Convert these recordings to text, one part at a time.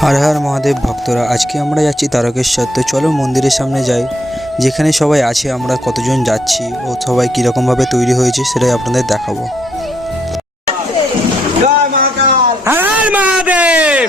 हर हर महादेव भक्तरा आज के আমরা যাচ্ছি তারকেশ্বর। তো চলো মন্দিরের সামনে যাই, যেখানে সবাই আছে, আমরা কতজন যাচ্ছি ও সবাই কীরকম ভাবে তৈরি হয়েছে সেটাই আপনাদের দেখাবো। জয় মহাকাল, হর হর মহাদেব।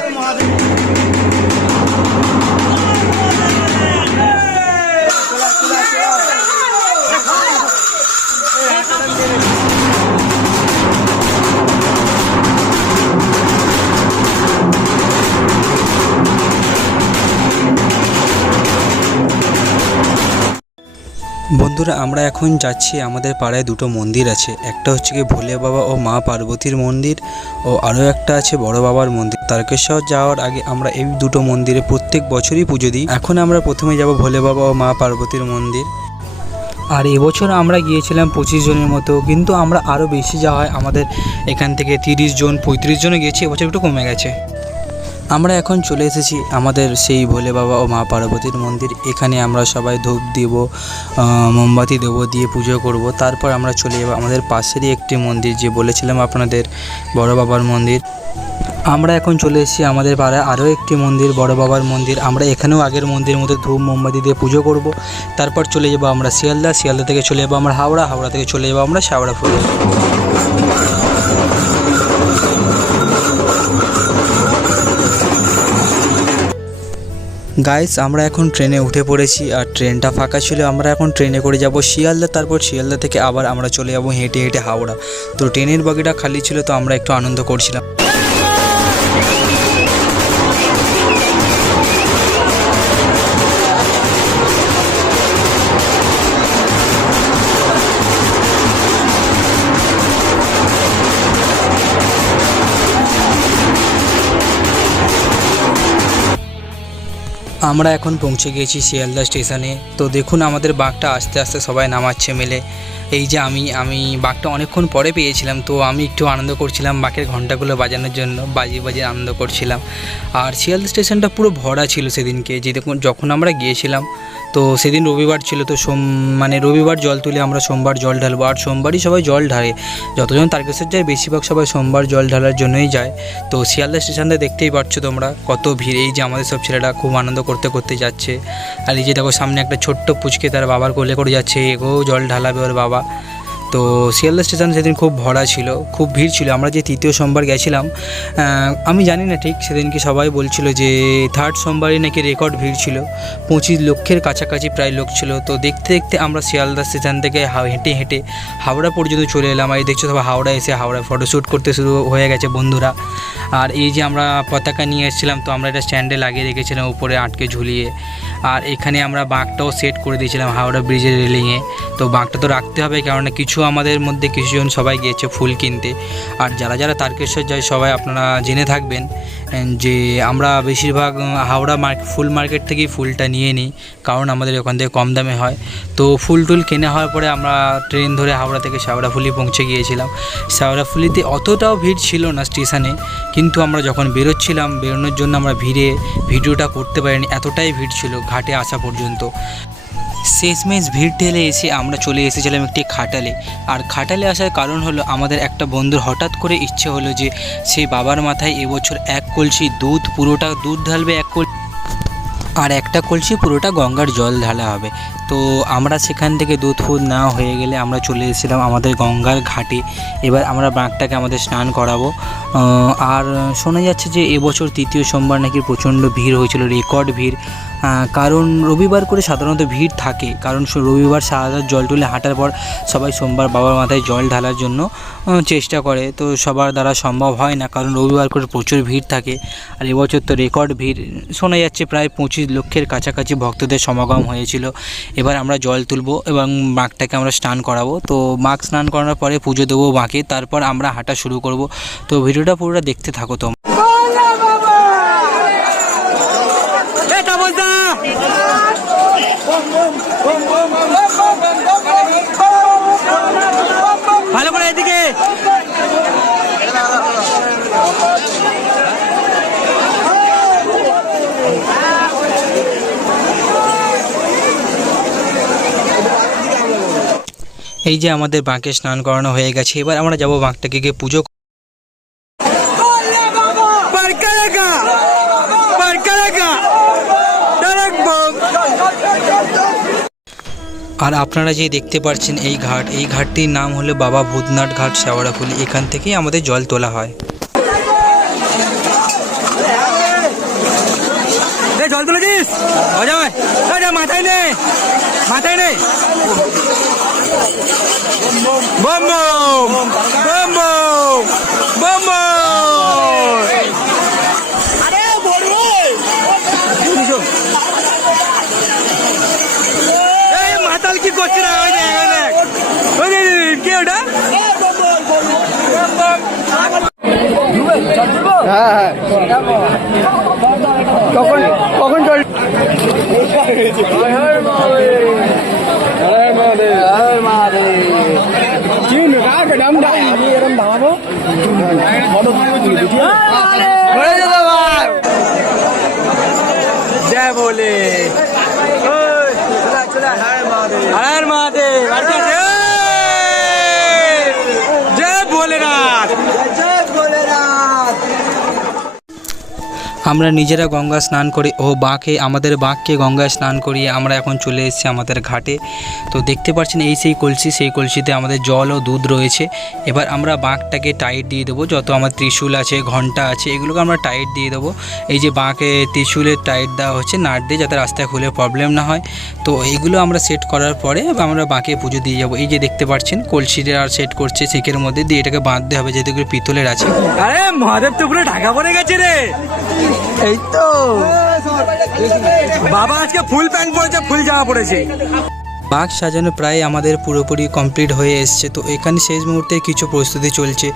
বন্ধুরা আমরা এখন যাচ্ছি, আমাদের পাড়ায় দুটো মন্দির আছে, একটা হচ্ছে কি ভোলে বাবা ও মা পার্বতীর মন্দির ও আরও একটা আছে বড় বাবার মন্দির। তারকেশ্বর যাওয়ার আগে আমরা এই দুটো মন্দিরে প্রত্যেক বছরই পুজো দিই। এখন আমরা প্রথমে যাব ভোলে বাবা ও মা পার্বতীর মন্দির। আর এবছর আমরা গিয়েছিলাম 25 জনের মতো, কিন্তু আমরা আরও বেশি যাওয়া হয়, আমাদের এখান থেকে 30 জন 35 জনও গিয়েছি, এবছর একটু কমে গেছে। আমরা এখন চলে এসেছি আমাদের সেই ভোলে বাবা ও মা পার্বতীর মন্দির। এখানে আমরা সবাই ধূপ দিব, মোমবাতি দেব, দিয়ে পুজো করব। তারপর আমরা চলে যাব আমাদের পাশেরই একটি মন্দির, যে বলেছিলাম আপনাদের বড় বাবার মন্দির। আমরা এখন চলে এসেছি আমাদের পাড়ায় আরও একটি মন্দির, বড় বাবার মন্দির। আমরা এখানেও আগের মন্দিরের মধ্যে ধূপ মোমবাতি দিয়ে পুজো করব। তারপর চলে যাব আমরা শিয়ালদা, শিয়ালদা থেকে চলে যাব আমরা হাওড়া, হাওড়া থেকে চলে যাব আমরা শেওড়াফুলি। গাইস আমরা এখন ট্রেনে উঠে পড়েছি, আর ট্রেনটা ফাঁকা ছিল। আমরা এখন ট্রেনে করে যাব শিয়ালদা, তারপর শিয়ালদা থেকে আবার আমরা চলে যাব হেঁটে হেঁটে হাওড়া। তো ট্রেনের বগিটা খালি ছিল, তো আমরা একটু আনন্দ করছিলাম। আমরা এখন পৌঁছে গিয়েছি শিয়ালদা স্টেশনে। তো দেখুন আমাদের বাঘটা আস্তে আস্তে সবাই নামাচ্ছে মিলে। এই যে আমি বাঘটা অনেকক্ষণ পরে পেয়েছিলাম, তো আমি একটু আনন্দ করছিলাম বাঘের ঘন্টাগুলো বাজানোর জন্য, বাজিয়ে বাজিয়ে আনন্দ করছিলাম। আর শিয়ালদা স্টেশনটা পুরো ভরা ছিল সেদিনকে, যে দেখুন যখন আমরা গিয়েছিলাম। তো সেদিন রবিবার ছিল, তো রবিবার জল তুলে আমরা সোমবার জল ঢালবো। আর সোমবারই সবাই জল ঢালে, যতজন তারকেশ্বর যায় বেশিরভাগ সবাই সোমবার জল ঢালার জন্যই যায়। তো শিয়ালদা স্টেশনটা দেখতেই পাচ্ছ তোমরা কত ভিড়। এই যে আমাদের সব ছেলেরা খুব আনন্দ করতে করতে যাচ্ছে। আর এই যে দেখো সামনে একটা ছোট্ট পুচকে তার বাবার কোলে করে যাচ্ছে, এগোও জল ঢালাবে ওর বাবা। তো শিয়ালদা স্টেশন সেদিন খুব ভরা ছিল, খুব ভিড় ছিল। আমরা যে তৃতীয় সোমবার গেছিলাম, আমি জানি না ঠিক, সেদিনকে সবাই বলছিল যে থার্ড সোমবারই নাকি রেকর্ড ভিড় ছিল, 25 লক্ষের কাছাকাছি প্রায় লোক ছিল। তো দেখতে দেখতে আমরা শিয়ালদা স্টেশন থেকে হেঁটে হেঁটে হাওড়া পর্যন্ত চলে এলাম। আর দেখছো সবাই হাওড়া এসে হাওড়ায় ফটোশ্যুট করতে শুরু হয়ে গেছে বন্ধুরা। আর এই যে আমরা পতাকা নিয়ে এসেছিলাম, তো আমরা এটা স্ট্যান্ডে লাগিয়ে রেখেছিলাম উপরে আটকে ঝুলিয়ে। আর এখানে আমরা বাঁকটাও সেট করে দিয়েছিলাম হাওড়া ব্রিজের রেলিংয়ে। তো বাঁকটা তো রাখতে হবে, কেননা কিছু আমাদের মধ্যে কিছুজন সবাই গিয়েছে ফুল কিনতে। আর যারা যারা তারকেশ্বর যায় সবাই আপনারা জেনে থাকবেন যে আমরা বেশিরভাগ হাওড়া ফুল মার্কেট থেকেই ফুলটা নিয়ে নিই, কারণ আমাদের ওখান থেকে কম দামে হয়। তো ফুল টুল কেনা হওয়ার পরে আমরা ট্রেন ধরে হাওড়া থেকে শেওড়াফুলি পৌঁছে গিয়েছিলাম। শেওড়াফুলিতে অতটাও ভিড় ছিল না স্টেশনে, কিন্তু আমরা যখন বেরোনোর জন্য আমরা ভিডিওটা করতে পারিনি, এতটাই ভিড় ছিল ঘাটে আসা পর্যন্ত। শেষমেশ ভিড় ঠেলে এসে আমরা চলে এসেছিলাম একটি খাটালে। আর খাটালে আসার কারণ হলো আমাদের একটা বন্ধুর হঠাৎ করে ইচ্ছে হলো যে সেই বাবার মাথায় এবছর 1 কলসি দুধ, পুরোটা দুধ ঢালবে 1 কলসি, আর একটা কলসি পুরোটা গঙ্গার জল ঢালা হবে। তো আমরা সেখান থেকে দুধ ফুধ না হয়ে গেলে আমরা চলে এসেছিলাম আমাদের গঙ্গার ঘাটে। এবার আমরা বাঁকটাকে আমাদের স্নান করাবো। আর শোনা যাচ্ছে যে এবছর তৃতীয় সোমবার নাকি প্রচণ্ড ভিড় হয়েছিল, রেকর্ড ভিড়। কারণ রবিবার করে সাধারণত ভিড় থাকে, কারণ রবিবার সারা রাত জল তুলে হাঁটার পর সবাই সোমবার বাবার মাথায় জল ঢালার জন্য চেষ্টা করে। তো সবার দ্বারা সম্ভব হয় না, কারণ রবিবার করে প্রচুর ভিড় থাকে। আর এবছর তো রেকর্ড ভিড়, শোনা যাচ্ছে প্রায় 25 লক্ষের কাছাকাছি ভক্তদের সমাগম হয়েছিল। এবার আমরা জল তুলবো এবং বাঁকটাকে আমরা স্নান করাবো। তো বাঁক স্নান করানোর পরে পুজো দেবো বাঁকে, তারপর আমরা হাঁটা শুরু করব। তো ভিডিওটা পুরোটা দেখতে থাকো তোমরা। ভালো করে এদিকে এই যে আমাদের বাঁকে স্নান করানো হয়ে গেছে, এবার আমরা যাব বাঁকটাকে গিয়ে পুজো। আর আপনারা যে দেখতে পাচ্ছেন এই ঘাটটির নাম হলো বাবা ভূতনাথ ঘাট শেওড়াফুলি। এখান থেকেই আমাদের জল তোলা হয়। জল তুলেছিস মাথায় নে, মাথায় নে। বম বম বম বম বম। মাতাল কি করছে না? কে ওটা? কখন জল জয় বলে হর মহাদেব, জয় ভোলেনাথ, জয় ভোলেনাথ। আমরা নিজেরা গঙ্গা স্নান করি ও আমাদের বাঘকে গঙ্গায় স্নান করিয়ে আমরা এখন চলে এসেছি আমাদের ঘাটে। তো দেখতে পাচ্ছেন এই সেই কলসিতে আমাদের জল ও দুধ রয়েছে। এবার আমরা বাঘটাকে টাইট দিয়ে দেবো, যত আমার ত্রিশূল আছে, ঘন্টা আছে, এগুলোকে আমরা টাইট দিয়ে দেবো। এই যে বাঘে ত্রিশূলের টাইট দেওয়া হচ্ছে নাট দিয়ে, যাতে রাস্তায় খুলে প্রবলেম না হয়। তো এইগুলো আমরা সেট করার পরে আমরা বাঘে পুজো দিয়ে যাবো। এই যে দেখতে পাচ্ছেন কলসিটা আর সেট করছে শিকের মধ্যে দিয়ে, এটাকে বাঁধতে হবে যেহেতু পিতলের আছে। আরে মহাদেব তো পুরো ঢাকা পড়ে গেছে রে। এই তো বাবা আজকে ফুল প্যান্ট পরেছে, ফুল জামা পরেছে। বাঘ সাজানো প্রায় আমাদের পুরোপুরি কমপ্লিট হয়ে এসছে। তো এখানে শেষ মুহূর্তে কিছু প্রস্তুতি চলছে,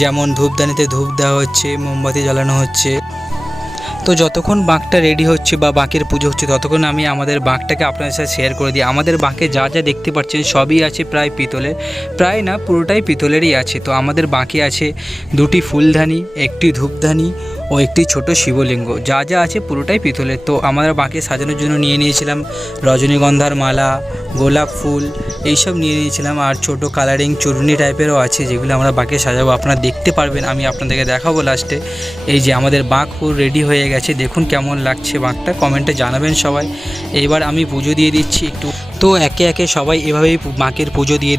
যেমন ধূপদানিতে ধূপ দেওয়া হচ্ছে, মোমবাতি জ্বালানো হচ্ছে। তো যতক্ষণ বাঘটা রেডি হচ্ছে বা বাঘের পুজো হচ্ছে ততক্ষণ আমি আমাদের বাঘটাকে আপনাদের সাথে শেয়ার করে দিই। আমাদের বাঘে যা যা দেখতে পাচ্ছেন সবই আছে প্রায় পিতলের, প্রায় না পুরোটাই পিতলেরই আছে। তো আমাদের বাঘে আছে 2টি ফুলদানি, 1টি ধূপদানি ও 1টি ছোট শিবলিঙ্গ, যা যা আছে পুরোটাই পিতলের। তো আমরা বাঘে সাজানোর জন্য নিয়ে নিয়েছিলাম রজনীগন্ধার মালা, গোলাপ ফুল, এইসব নিয়ে নিয়েছিলাম। আর ছোট কালারিং চূর্ণি টাইপেরও আছে, যেগুলো আমরা বাঘে সাজাবো। আপনারা দেখতে পারবেন, আমি আপনাদেরকে দেখাবো লাস্টে। এই যে আমাদের বাঘ ফুল রেডি হয়ে গেছে, দেখুন কেমন লাগছে বাঘটা, কমেন্টে জানাবেন সবাই। এইবার আমি পুজো দিয়ে দিচ্ছি একটু। তো একে একে সবাই এভাবেই বাঘের পুজো দিয়ে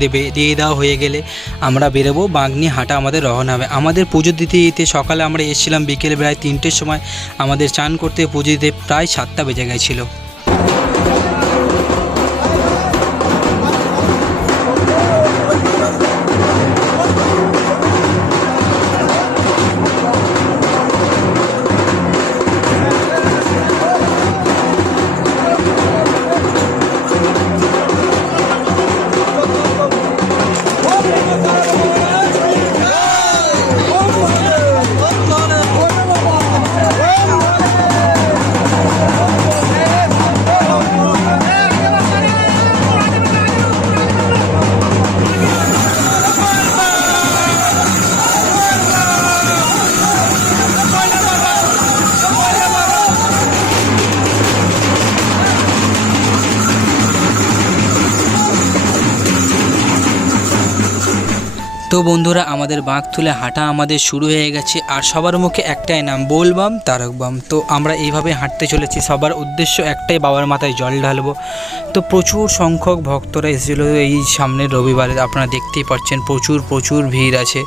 দেওয়া হয়ে গেলে আমরা বেরোবো, বাঘ নিয়ে হাঁটা আমাদের রওনা হবে। আমাদের পুজো দিতে দিতে সকালে আমরা এসেছিলাম বিকেলে প্রায় 3টের সময়, আমাদের চান করতে পুজো দিতে প্রায় 7টা বেজে গেছিলো। তো বন্ধুরা আমাদের বাঘ তুলে হাঁটা আমাদের শুরু হয়ে গেছে, আর সবার মুখে একটাই নাম, বোলবাম তারক বাম। তো আমরা এইভাবে হাঁটতে চলেছি, সবার উদ্দেশ্য একটাই, বাবার মাথায় জল ঢালবো। তো প্রচুর সংখ্যক ভক্তরা এসেছিলো এই সামনের রবিবারে, আপনারা দেখতেই পাচ্ছেন প্রচুর ভিড় আছে।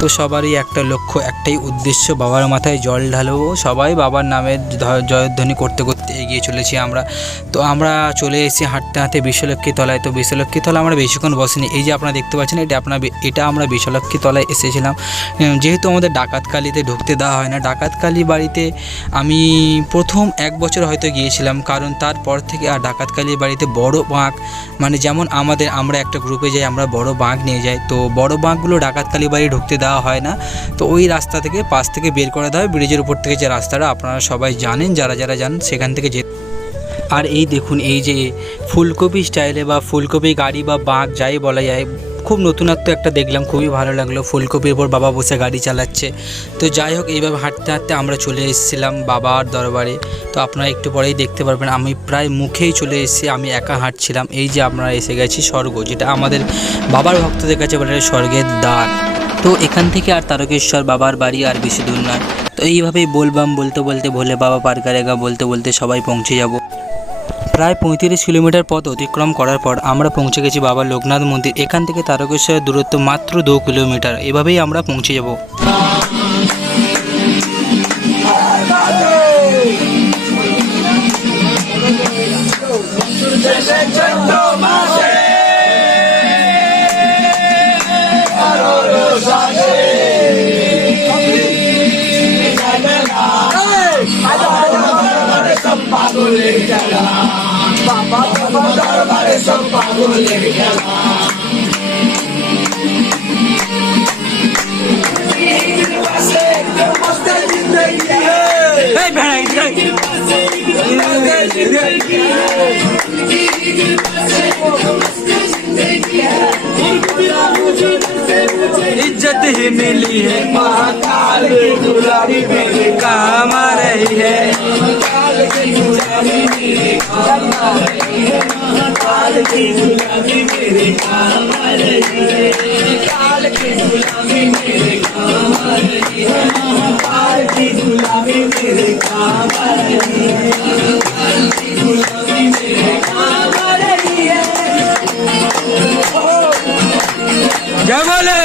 তো সবারই একটা লক্ষ্য, একটাই উদ্দেশ্য, বাবার মাথায় জল ঢালবো। সবাই বাবার নামের জয়ধ্বনি করতে করতে এগিয়ে চলেছি আমরা। তো আমরা চলে এসেছি হাঁটতে হাঁটতে বিশ্বলক্ষ্মী তলায়। তো বিশ্বলক্ষ্মী তলায় আমরা বেশিক্ষণ বসিনি, এই যে আপনারা দেখতে পাচ্ছেন এটা আমরা বিশ্বলক্ষ্মী তলায় এসেছিলাম। যেহেতু আমাদের ডাকাতকালিতে ঢুকতে দেওয়া হয় না, ডাকাতকালী বাড়িতে আমি প্রথম 1 বছর হয়তো গিয়েছিলাম, কারণ তারপর থেকে আর ডাকাতকালী বাড়িতে বড় বাঘ, মানে যেমন আমরা একটা গ্রুপে যাই, আমরা বড় বাঘ নিয়ে যাই। তো বড় বাঘগুলো ডাকাতকালী বাড়ি ঢুকতে দেওয়া হয় না। তো ওই রাস্তা থেকে পাশ থেকে বের করে দেওয়া হয়, ব্রিজের উপর থেকে যে রাস্তাটা আপনারা সবাই জানেন, যারা জানেন সেখান থেকে আর এই দেখুন, এই যে ফুলকপি স্টাইলে বা ফুলকপি গাড়ি বা বাঘ যাই বলা যায়, খুব নতুনত্ব একটা দেখলাম, খুবই ভালো লাগলো। ফুলকপির উপর বাবা বসে গাড়ি চালাচ্ছে। তো যাই হোক, এইভাবে হাঁটতে হাঁটতে আমরা চলে এসেছিলাম বাবার দরবারে। তো আপনারা একটু পরেই দেখতে পারবেন, আমি প্রায় মুখেই চলে এসেছি, আমি একা হাঁটছিলাম। এই যে আমরা এসে গেছি স্বর্গ, যেটা আমাদের বাবার ভক্তদের কাছে বলে স্বর্গের দ্বার। তো এখান থেকে আর তারকেশ্বর বাবার বাড়ি আর বেশি দূর নয়। তো এইভাবেই বলবাম বলতে বলতে ভোলে বাবা পার করেগা বলতে বলতে সবাই পৌঁছে যাব। প্রায় 35 কিলোমিটার পথ অতিক্রম করার পর আমরা পৌঁছে গেছি বাবা লোকনাথ মন্দির। এখান থেকে তারকেশ্বরের দূরত্ব মাত্র 2 কিলোমিটার। এভাবেই আমরা পৌঁছে যাব। इज्जत ही मिली है महाकाल की दुलारी मेरे काम आ रही है। महाकाल की दुलारी मेरे काम आ रही है। महाकाल की दुलारी मेरे काम आ रही है। महाकाल की दुलारी मेरे काम आ रही है। महाकाल की दुलारी मेरे काम आ रही है। महाकाल की दुलारी मेरे काम आ रही है। क्या बोले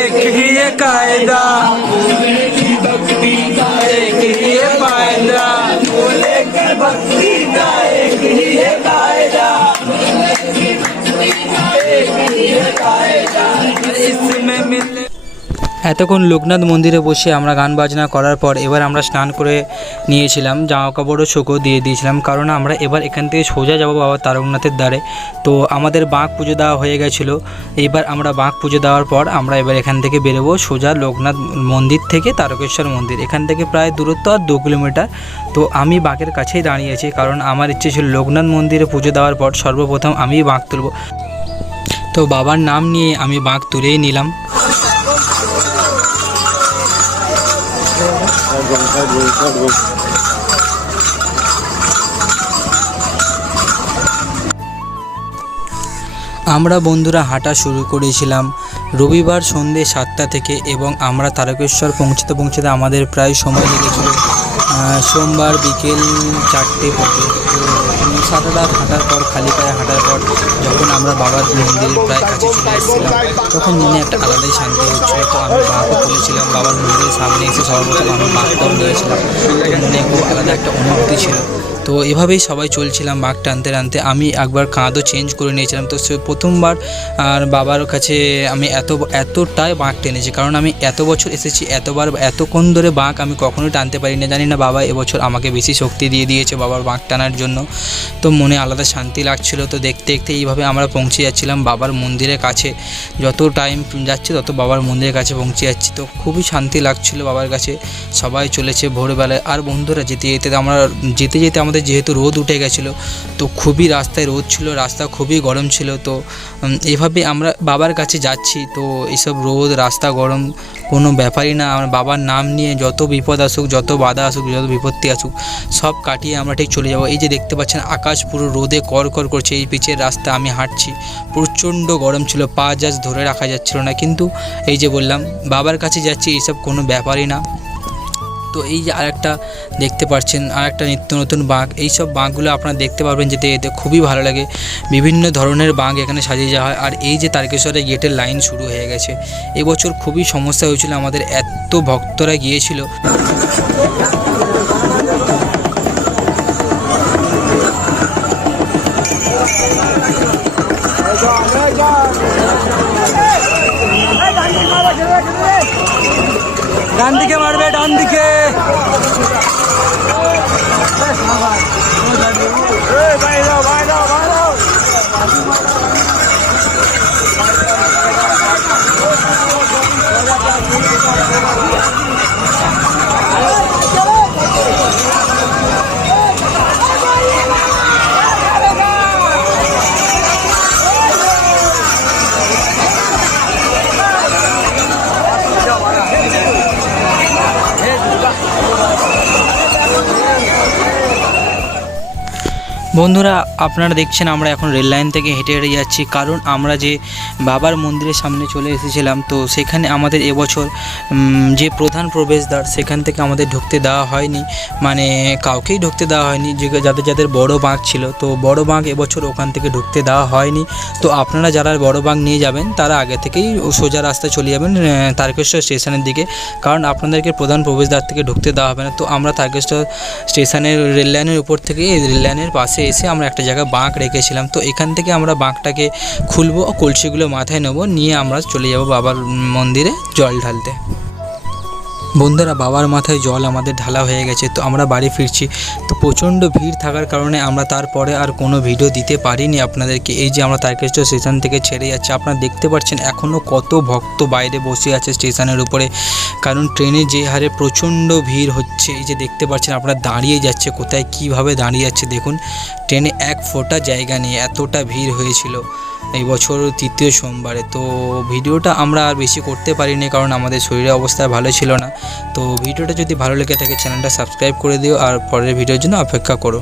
एक ही ये कायदा, एक ही ये फायदा, बोले के भक्ति का एक ही ये कायदा, एक ही ये कायदा, इसमें मिले। এতক্ষণ লোকনাথ মন্দিরে বসে আমরা গান বাজনা করার পর এবার আমরা স্নান করে নিয়েছিলাম, জামা কাপড়ও শুকো দিয়ে দিয়েছিলাম, কারণ আমরা এবার এখান থেকে সোজা যাব বাবা তারকনাথের দ্বারে। তো আমাদের বাঁক পুজো দেওয়া হয়ে গেছিলো। এবার আমরা বাঁক পুজো দেওয়ার পর আমরা এবার এখান থেকে বেরোবো সোজা লোকনাথ মন্দির থেকে তারকেশ্বর মন্দির। এখান থেকে প্রায় দূরত্ব আর 2 কিলোমিটার। তো আমি বাঁকের কাছেই দাঁড়িয়ে আছি, কারণ আমার ইচ্ছে ছিল লোকনাথ মন্দিরে পুজো দেওয়ার পর সর্বপ্রথম আমি বাঁক তুলব। তো বাবার নাম নিয়ে আমি বাঁক তুলেই নিলাম। আমরা বন্ধুরা হাঁটা শুরু করেছিলাম রবিবার সন্ধ্যে 7টা থেকে, এবং আমরা তারকেশ্বর পৌঁছতে পৌঁছতে আমাদের প্রায় সময় লেগেছিল সোমবার বিকেল 4টে পর্যন্ত। তো সারা রাত হাঁটার পর, খালি পায়ে হাঁটার পর যখন আমরা বাবার মন্দিরের প্রায় কাছে চলে এসেছিলাম, তখন মনে একটা আলাদাই শান্তি হচ্ছিলো। তো আমি বাঁকও তুলেছিলাম, বাবার মন্দিরের সামনে এসে সর্বপ্রথম আমি বাঁকটাও নিয়েছিলাম। তো মনে খুব আলাদা একটা অনুভূতি ছিল। তো এভাবেই সবাই চলছিলাম বাঁক টানতে টানতে। আমি একবার কাঁধও চেঞ্জ করে নিয়েছিলাম। তো সে প্রথমবার আর বাবার কাছে আমি এতটাই বাঁক টেনেছি, কারণ আমি এত বছর এসেছি, এতবার এতক্ষণ ধরে বাঁক আমি কখনোই টানতে পারি না। জানি না বাবা এবছর আমাকে বেশি শক্তি দিয়ে দিয়েছে বাবার বাঁক টানার জন্য। তো মনে আলাদা শান্তি লাগছিল। তো দেখতে দেখতে এইভাবে আমরা পৌঁছে যাচ্ছিলাম বাবার মন্দিরের কাছে। যত টাইম যাচ্ছে তত বাবার মন্দিরের কাছে পৌঁছে যাচ্ছি। তো খুবই শান্তি লাগছিল বাবার কাছে। সবাই চলেছে ভোরবেলায়। আর বন্ধুরা যেতে যেতে আমাদের যেহেতু রোদ উঠে গেছিলো, তো খুবই রাস্তায় রোদ ছিল, রাস্তা খুবই গরম ছিল। তো এইভাবে আমরা বাবার কাছে যাচ্ছি। তো এইসব রোদ, রাস্তা গরম কোনো ব্যাপারই না। আমার বাবার নাম নিয়ে যত বিপদ আসুক, যত বাধা আসুক, যত বিপত্তি আসুক, সব কাটিয়ে আমরা ঠিক চলে যাব। এই যে দেখতে পাচ্ছেন আকাশ পুরো রোদে কড়কড় করছে। এই পিচের রাস্তা আমি হাঁটছি, প্রচণ্ড গরম ছিল, পা জাস্ট ধরে রাখা যাচ্ছিল না। কিন্তু এই যে বললাম বাবার কাছে যাচ্ছি, এইসব কোনো ব্যাপারই না। তো এই যে আরেকটা দেখতে পাচ্ছেন, আরেকটা নিত্য নতুন বাঁক। এইসব বাঁকগুলো আপনারা দেখতে পারবেন, যেতে যেতে খুবই ভালো লাগে। বিভিন্ন ধরনের বাঁক এখানে সাজিয়ে যাওয়া হয়। আর এই যে তারকেশ্বরের গেটের লাইন শুরু হয়ে গেছে। এবছর খুবই সমস্যা হয়েছিল আমাদের, এত ভক্তরা গিয়েছিল। ডান দিকে মারবে, ডান দিকে। বন্ধুরা আপনারা দেখছেন আমরা এখন রেল লাইন থেকে হেঁটে হেঁটে যাচ্ছি, কারণ আমরা যে বাবার মন্দিরের সামনে চলে এসেছিলাম, তো সেখানে আমাদের এবছর যে প্রধান প্রবেশদ্বার সেখান থেকে আমাদের ঢুকতে দেওয়া হয়নি, মানে কাউকেই ঢুকতে দেওয়া হয়নি। যে যাদের যাদের বড় বাঁক ছিল, তো বড় বাঁক এবছর ওখান থেকে ঢুকতে দেওয়া হয়নি। তো আপনারা যারা বড় বাঁক নিয়ে যাবেন তারা আগে থেকেই সোজা রাস্তায় চলে যাবেন তারকেশ্বর স্টেশনের দিকে, কারণ আপনাদেরকে প্রধান প্রবেশদ্বার থেকে ঢুকতে দেওয়া হবে না। তো আমরা তারকেশ্বর স্টেশনের রেল লাইনের উপর থেকে রেল লাইনের পাশে এসে আমরা একটা জায়গায় বাঁক রেখেছিলাম, তো এখান থেকে আমরা বাঁকটাকে খুলবো ও কলসিগুলো মাথায় নেব, নিয়ে আমরা চলে যাব বাবার মন্দিরে জল ঢালতে। বন্ধুরা, বাবার মাথায় জল আমাদের ঢালা হয়ে গেছে, তো আমরা বাড়ি ফিরছি। তো প্রচণ্ড ভিড় থাকার কারণে আমরা তারপরে আর কোনো ভিডিও দিতে পারিনি আপনাদেরকে। এই যে আমরা তারকেশ্বর স্টেশন থেকে ছেড়ে যাচ্ছি, আপনারা দেখতে পাচ্ছেন এখনও কত ভক্ত বাইরে বসে আছে স্টেশনের উপরে, কারণ ট্রেনে যে হারে প্রচণ্ড ভিড় হচ্ছে। এই যে দেখতে পাচ্ছেন আপনারা দাঁড়িয়ে যাচ্ছে, কোথায় কীভাবে দাঁড়িয়ে যাচ্ছে দেখুন, ট্রেনে এক ফোঁটা জায়গা নেই, এতটা ভিড় হয়েছিল এই বছর তৃতীয় সোমবারে। তো ভিডিওটা আমরা আর বেশি করতে পারিনি, কারণ আমাদের শরীরের অবস্থা ভালো ছিল না। তো ভিডিওটা যদি ভালো লেগে থাকে চ্যানেলটা সাবস্ক্রাইব করে দিও আর পরের ভিডিওর জন্য অপেক্ষা করো।